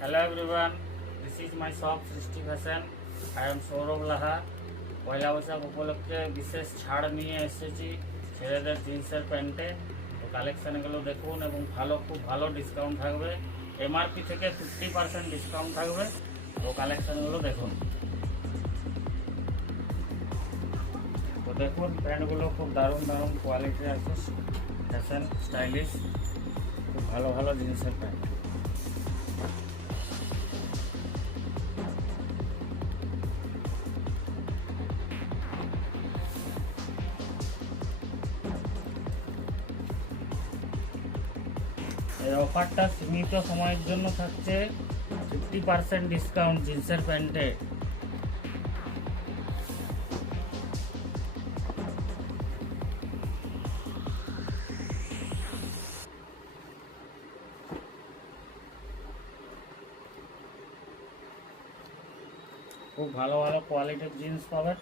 Hello everyone, this is my shop Srishti Fashion. I am Saurav Laha. পয়লা বৈশাখ উপলক্ষে বিশেষ ছাড় নিয়ে এসেছি ছেলেদের জিন্সের প্যান্টে। তো কালেকশানগুলো দেখুন এবং খুব ভালো ডিসকাউন্ট থাকবে। এমআরপি থেকে 50% ডিসকাউন্ট থাকবে। তো কালেকশানগুলো দেখুন। তো দেখুন প্যান্টগুলো খুব দারুণ দারুণ কোয়ালিটি আছে, ফ্যাশন স্টাইলিশ, খুব ভালো ভালো জিন্সের প্যান্ট। এই অফারটা সীমিত সময়ের জন্য থাকছে, 50% ডিসকাউন্ট জিন্সের প্যান্টে। খুব ভালো ভালো কোয়ালিটির জিন্স পাবেন।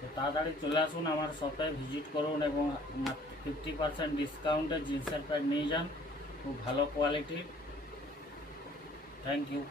তো তাড়াতাড়ি চলে আসুন, আমার শপে ভিজিট করুন এবং 50% ডিসকাউন্টে জিন্সের প্যান্ট নিয়ে যান, খুব ভালো কোয়ালিটির। Thank you.